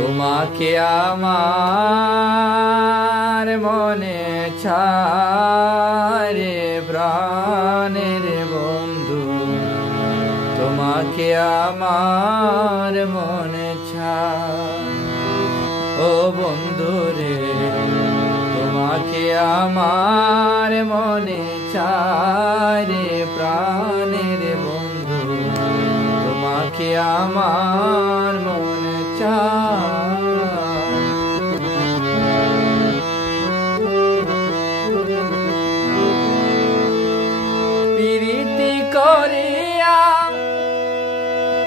তোমাকে আমার মনে চায় রে প্রাণের বন্ধু, তোমাকে আমার মনে চায়। ও বন্ধু রে, তোমাকে আমার মনে চায় রে প্রাণের বন্ধু, তোমাকে আমার মনে চায়। প্রীতি করিয়া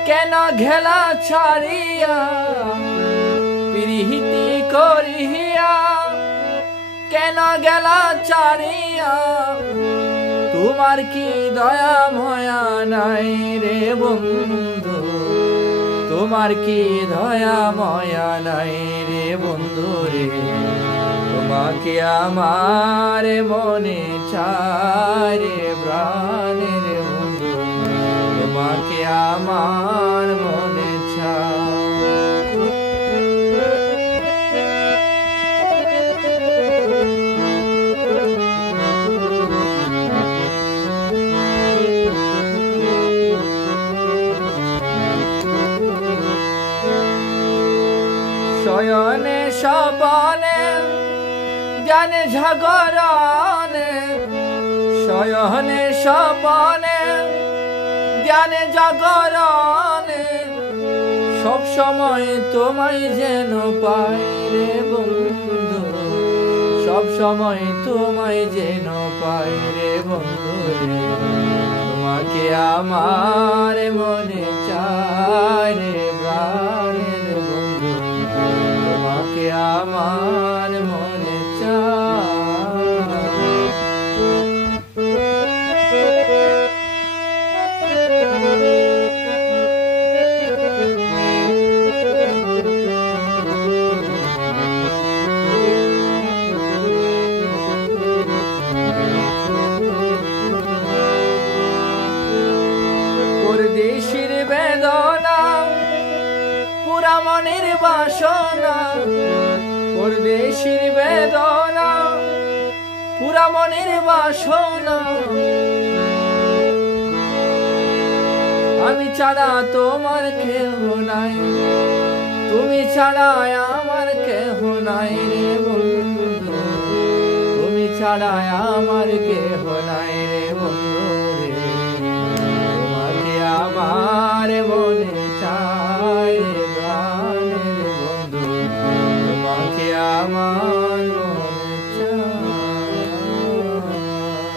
কেন ঘেলা ছাড়িয়া, প্রীতি করিয়া কেন গেলা ছাড়িয়া, তোমার কি দয়া ময়া নাই রে বন্ধু, তোমার কি দয়া ময়া নাই রে বন্ধু রে, তোমাকে আমার মনে চায় রে প্রাণের বন্ধু, তোমাকে আমার মনে চায়। শয়নে সপনে জ্ঞানে জাগরণে, শয়নে সপনে জ্ঞানে জাগরণে, সব সময় তোমায় যেন পাই রে বন্ধু, সব সময় তোমায় যেন পাই রে বন্ধু রে, তোমাকে আমার মনে চায় রে প্রাণের বন্ধু, তোমাকে আমার মনে চায়। পরদেশীর বেদনা পুরা মনের বাসনা, পরদেশীর বেদনা পুরা মনের বাসনা, আমি ছাড়া তোমার কেহ নাই, তুমি ছাড়া আমার কেহ নাই রে বন্ধু, তুমি ছাড়া আমার কেহ নাই রে বন্ধু রে, তোমাকে আমার মনে চায় রে প্রাণের বন্ধু, তোমাকে আমার